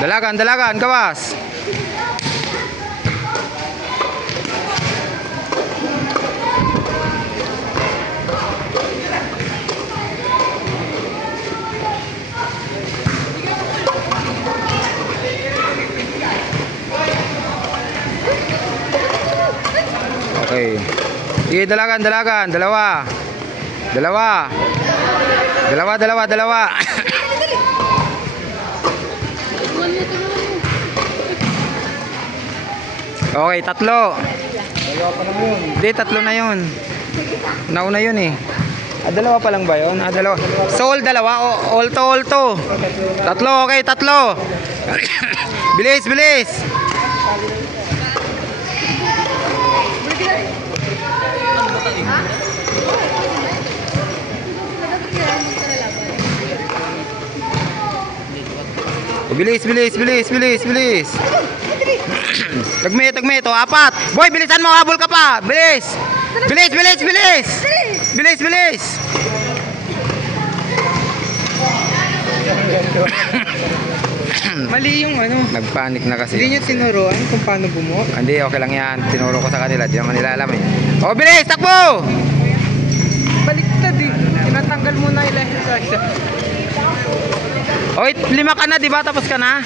Dalagan, dalagan, gawas. Okay. Sige, dalagan, dalagan. Dalawa. Dalawa. Dalawa, dalawa, dalawa. Okay, tatlo. Dalawa pa lang yun. Hindi, tatlo na yun. Nauna yun eh. Dalawa pa lang ba yun? Dalawa. So, all dalawa. All to, all to. Tatlo, okay, tatlo. Bilis, bilis. Bilis, bilis, bilis, bilis, bilis. Tagme, tagme, to apat. Boy, bilisan mo, habol ka pa. Bilis. Bilis, bilis, bilis. Bilis, bilis. Mali yung ano. Nagpanik na kasi. Hindi nyo tinuruan kung paano bumuo. Hindi, okay lang yan. Tinuro ko sa kanila. Di naman nila alam eh. Oh, bilis, takbo! Baliktad eh. Tinatanggal mo na ilang exercise. Oh, 5 ka na, di ba? Tapos ka na?